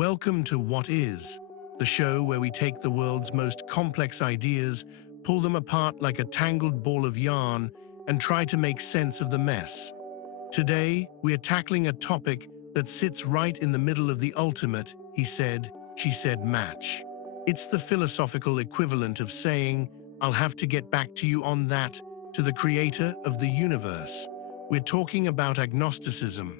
Welcome to What Is, the show where we take the world's most complex ideas, pull them apart like a tangled ball of yarn, and try to make sense of the mess. Today, we are tackling a topic that sits right in the middle of the ultimate he said, she said match. It's the philosophical equivalent of saying, "I'll have to get back to you on that," to the creator of the universe. We're talking about agnosticism.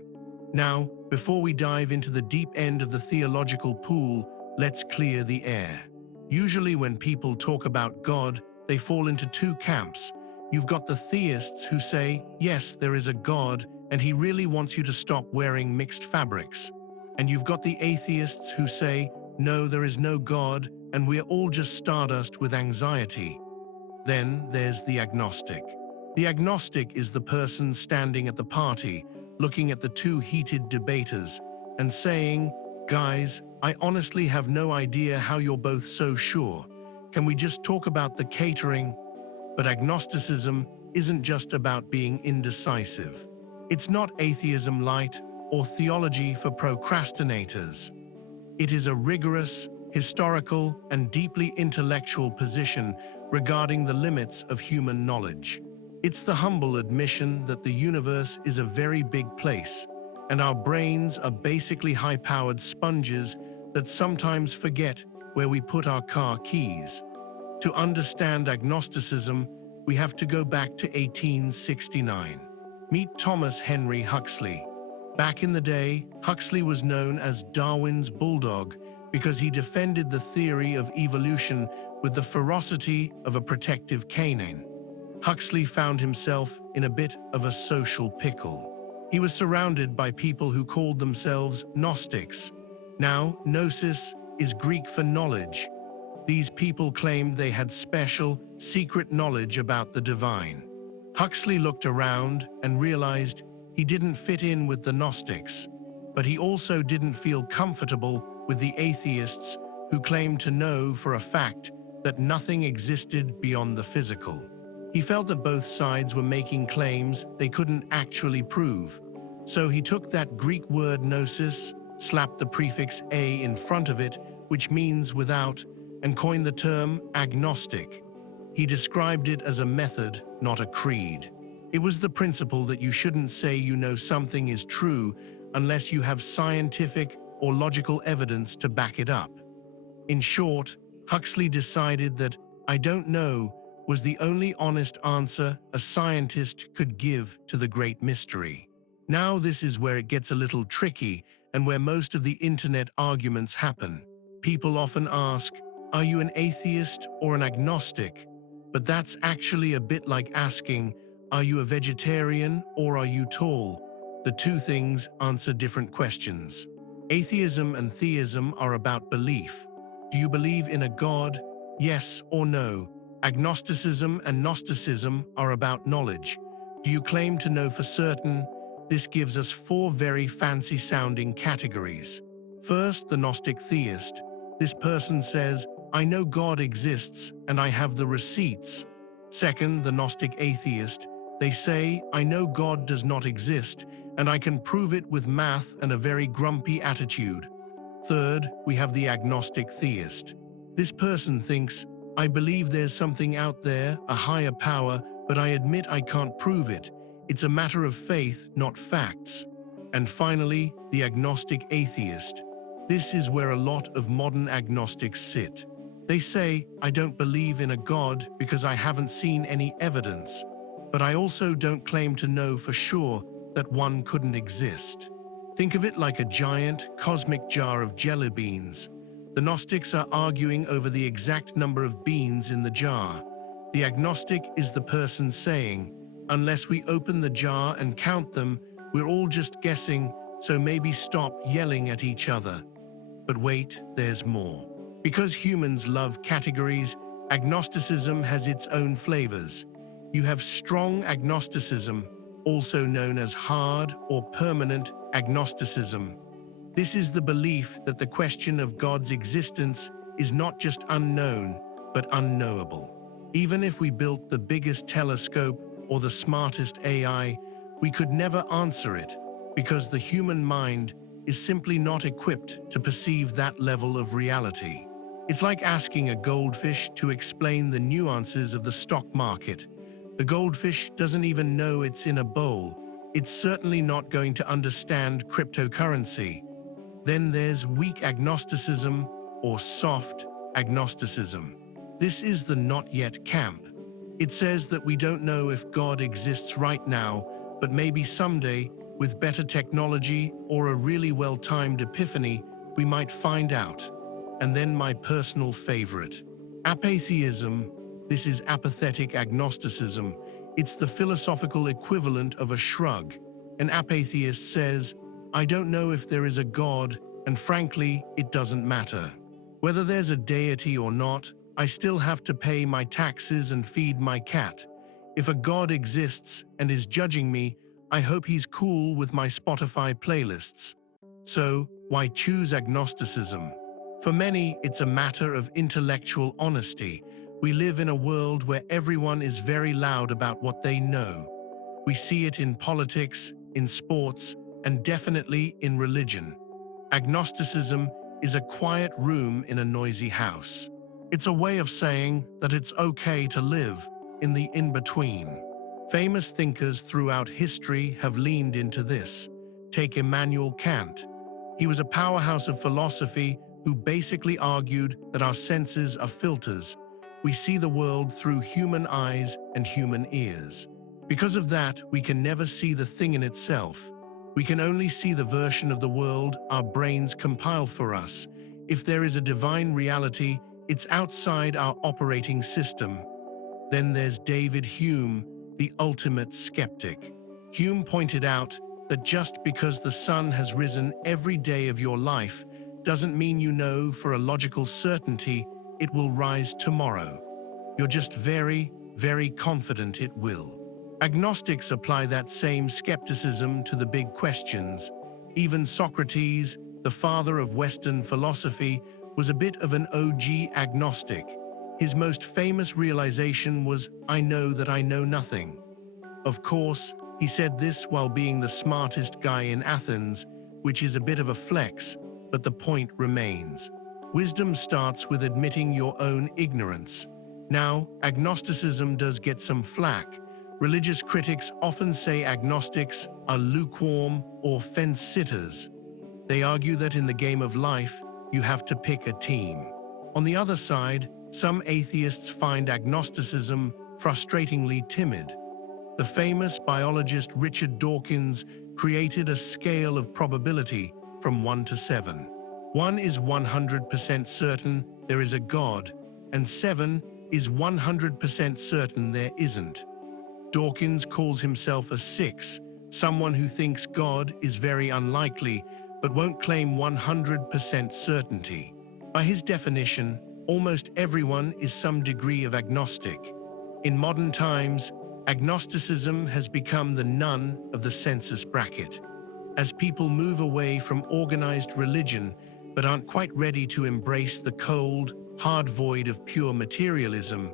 Now, before we dive into the deep end of the theological pool, let's clear the air. Usually when people talk about God, they fall into two camps. You've got the theists who say, yes, there is a God, and he really wants you to stop wearing mixed fabrics. And you've got the atheists who say, no, there is no God, and we're all just stardust with anxiety. Then there's the agnostic. The agnostic is the person standing at the party, looking at the two heated debaters, and saying, guys, I honestly have no idea how you're both so sure. Can we just talk about the catering? But agnosticism isn't just about being indecisive. It's not atheism light or theology for procrastinators. It is a rigorous, historical, and deeply intellectual position regarding the limits of human knowledge. It's the humble admission that the universe is a very big place, and our brains are basically high-powered sponges that sometimes forget where we put our car keys. To understand agnosticism, we have to go back to 1869. Meet Thomas Henry Huxley. Back in the day, Huxley was known as Darwin's bulldog because he defended the theory of evolution with the ferocity of a protective canine. Huxley found himself in a bit of a social pickle. He was surrounded by people who called themselves Gnostics. Now, gnosis is Greek for knowledge. These people claimed they had special, secret knowledge about the divine. Huxley looked around and realized he didn't fit in with the Gnostics, but he also didn't feel comfortable with the atheists who claimed to know for a fact that nothing existed beyond the physical. He felt that both sides were making claims they couldn't actually prove. So he took that Greek word gnosis, slapped the prefix a in front of it, which means without, and coined the term agnostic. He described it as a method, not a creed. It was the principle that you shouldn't say you know something is true unless you have scientific or logical evidence to back it up. In short, Huxley decided that "I don't know" was the only honest answer a scientist could give to the great mystery. Now this is where it gets a little tricky and where most of the internet arguments happen. People often ask, are you an atheist or an agnostic? But that's actually a bit like asking, are you a vegetarian or are you tall? The two things answer different questions. Atheism and theism are about belief. Do you believe in a God? Yes or no? Agnosticism and Gnosticism are about knowledge. Do you claim to know for certain? This gives us four very fancy-sounding categories. First, the Gnostic theist. This person says, I know God exists and I have the receipts. Second, the Gnostic atheist. They say, I know God does not exist and I can prove it with math and a very grumpy attitude. Third, we have the agnostic theist. This person thinks, I believe there's something out there, a higher power, but I admit I can't prove it. It's a matter of faith, not facts. And finally, the agnostic atheist. This is where a lot of modern agnostics sit. They say, I don't believe in a God because I haven't seen any evidence, but I also don't claim to know for sure that one couldn't exist. Think of it like a giant, cosmic jar of jelly beans. The Gnostics are arguing over the exact number of beans in the jar. The agnostic is the person saying, unless we open the jar and count them, we're all just guessing, so maybe stop yelling at each other. But wait, there's more. Because humans love categories, agnosticism has its own flavors. You have strong agnosticism, also known as hard or permanent agnosticism. This is the belief that the question of God's existence is not just unknown, but unknowable. Even if we built the biggest telescope or the smartest AI, we could never answer it because the human mind is simply not equipped to perceive that level of reality. It's like asking a goldfish to explain the nuances of the stock market. The goldfish doesn't even know it's in a bowl. It's certainly not going to understand cryptocurrency. Then there's weak agnosticism or soft agnosticism. This is the not yet camp. It says that we don't know if God exists right now, but maybe someday, with better technology or a really well-timed epiphany, we might find out. And then my personal favorite, atheism. This is apathetic agnosticism. It's the philosophical equivalent of a shrug. An atheist says, I don't know if there is a God, and frankly, it doesn't matter. Whether there's a deity or not, I still have to pay my taxes and feed my cat. If a God exists and is judging me, I hope he's cool with my Spotify playlists. So, why choose agnosticism? For many, it's a matter of intellectual honesty. We live in a world where everyone is very loud about what they know. We see it in politics, in sports, and definitely in religion. Agnosticism is a quiet room in a noisy house. It's a way of saying that it's okay to live in the in-between. Famous thinkers throughout history have leaned into this. Take Immanuel Kant. He was a powerhouse of philosophy who basically argued that our senses are filters. We see the world through human eyes and human ears. Because of that, we can never see the thing in itself. We can only see the version of the world our brains compile for us. If there is a divine reality, it's outside our operating system. Then there's David Hume, the ultimate skeptic. Hume pointed out that just because the sun has risen every day of your life doesn't mean you know for a logical certainty it will rise tomorrow. You're just very, very confident it will. Agnostics apply that same skepticism to the big questions. Even Socrates, the father of Western philosophy, was a bit of an OG agnostic. His most famous realization was, I know that I know nothing. Of course, he said this while being the smartest guy in Athens, which is a bit of a flex, but the point remains. Wisdom starts with admitting your own ignorance. Now, agnosticism does get some flack. Religious critics often say agnostics are lukewarm or fence-sitters. They argue that in the game of life, you have to pick a team. On the other side, some atheists find agnosticism frustratingly timid. The famous biologist Richard Dawkins created a scale of probability from 1 to 7. 1 is 100% certain there is a God, and 7 is 100% certain there isn't. Dawkins calls himself a 6, someone who thinks God is very unlikely, but won't claim 100% certainty. By his definition, almost everyone is some degree of agnostic. In modern times, agnosticism has become the nun of the census bracket. As people move away from organized religion but aren't quite ready to embrace the cold, hard void of pure materialism,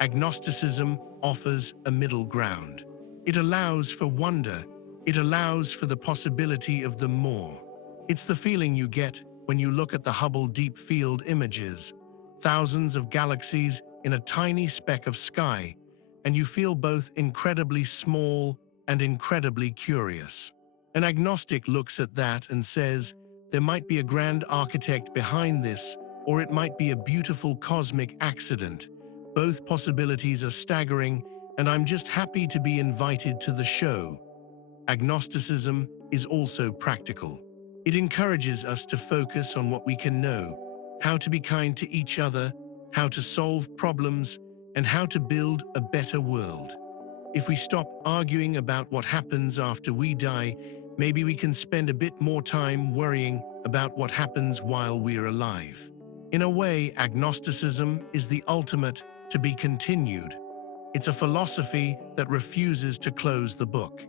agnosticism offers a middle ground. It allows for wonder. It allows for the possibility of the more. It's the feeling you get when you look at the Hubble Deep Field images, thousands of galaxies in a tiny speck of sky, and you feel both incredibly small and incredibly curious. An agnostic looks at that and says, there might be a grand architect behind this, or it might be a beautiful cosmic accident. Both possibilities are staggering, and I'm just happy to be invited to the show. Agnosticism is also practical. It encourages us to focus on what we can know, how to be kind to each other, how to solve problems, and how to build a better world. If we stop arguing about what happens after we die, maybe we can spend a bit more time worrying about what happens while we're alive. In a way, agnosticism is the ultimate to be continued. It's a philosophy that refuses to close the book.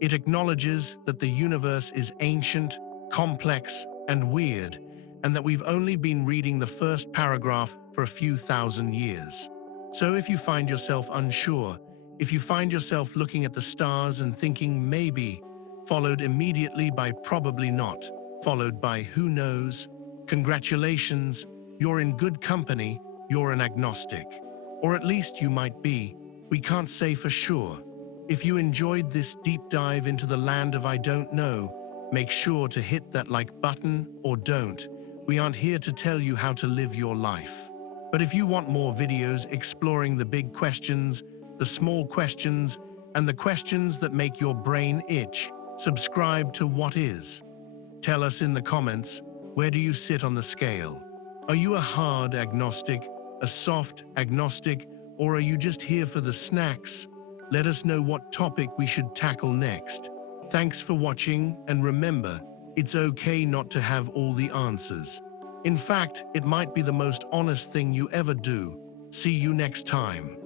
It acknowledges that the universe is ancient, complex, and weird, and that we've only been reading the first paragraph for a few thousand years. So if you find yourself unsure, if you find yourself looking at the stars and thinking maybe, followed immediately by probably not, followed by who knows. Congratulations, you're in good company, you're an agnostic. Or at least you might be, we can't say for sure. If you enjoyed this deep dive into the land of I don't know, make sure to hit that like button, or don't. We aren't here to tell you how to live your life. But if you want more videos exploring the big questions, the small questions, and the questions that make your brain itch, subscribe to What Is. Tell us in the comments, where do you sit on the scale? Are you a hard agnostic, a soft agnostic, or are you just here for the snacks? Let us know what topic we should tackle next. Thanks for watching, and remember, it's okay not to have all the answers. In fact, it might be the most honest thing you ever do. See you next time.